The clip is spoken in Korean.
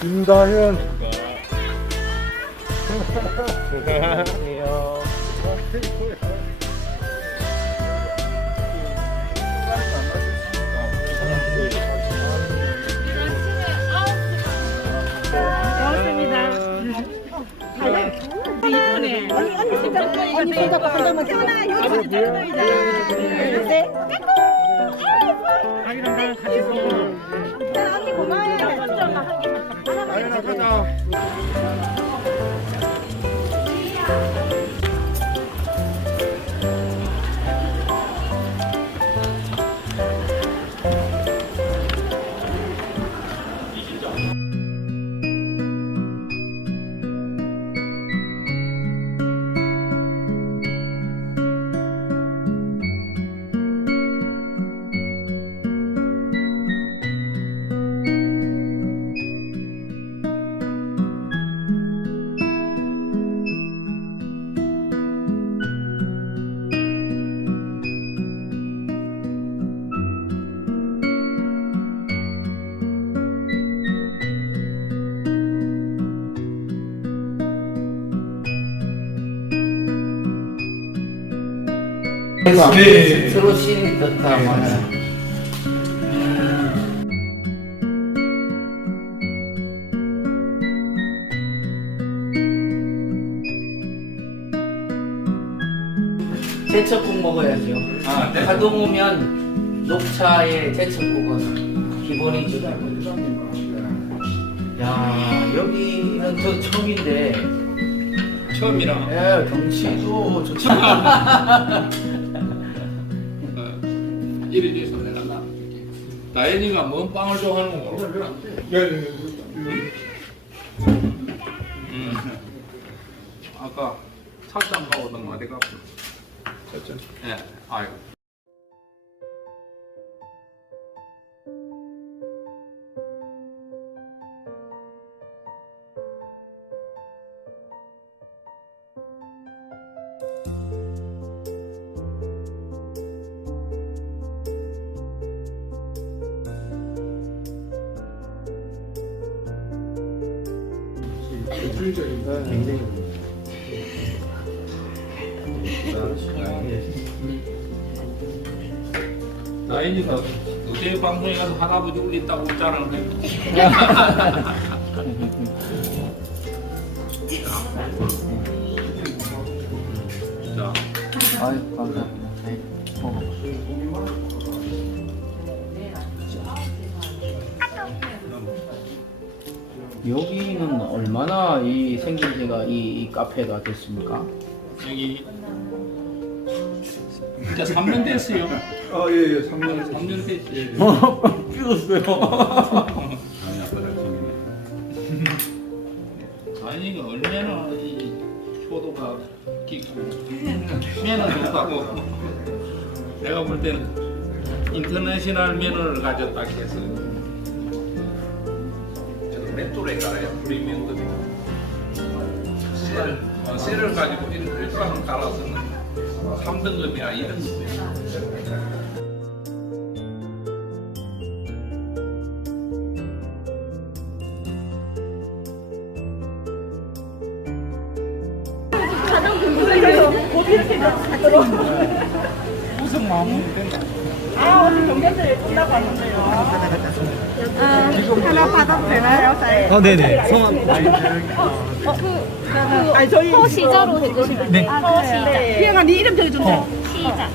김다현. 안녕하세요. 이쁘네. 언니, 언니 손잡고, 언니 손잡고 한 장만 태어나, 여기 짱돌이다. 네. 아이랑 나랑 같이 서. 언 네. 서로 신이 떴다 맞아. 제철국 먹어야죠. 아, 네. 가동 오면 녹차에 제철국은 기본이죠. 야 여기는 저 처음인데 처음이라 예, 경치도. 어, 이래 돼서 내가 나 다현이가 뭔 빵을 좋아하는 거 모르겠다. 음. 아까 찻잔 가오던 거 어디 갔어? 예. 아이고. 다현이가 어제 방송에 가서 할아버지 울린다고 해. 자, 아유 감사합니다. 네, 먹어. 여기는 얼마나 이 생긴 지가 이, 이 카페가 됐습니까? 여기 이제 3년 됐어요. 아 예 예 3년 3년 됐어요. 찍었어요. 다현이가 얼마나 이 효도가 깊고 매너 좋다고 내가 볼 때는 인터내셔널 매너를 가졌다 해서 내 또래 가라요 프리미엄들이 셀을 어, 셀을 가지고 일반을 깔아서는 3등급이나 2등급 무슨 마음으로 된다 하나 받아도 되나요, 사인? 어 네네. 성함. 아니, 저희. 호 시저로 해주시면 돼요. 호 시저. 희영아, 네 이름 적어준다. 시작.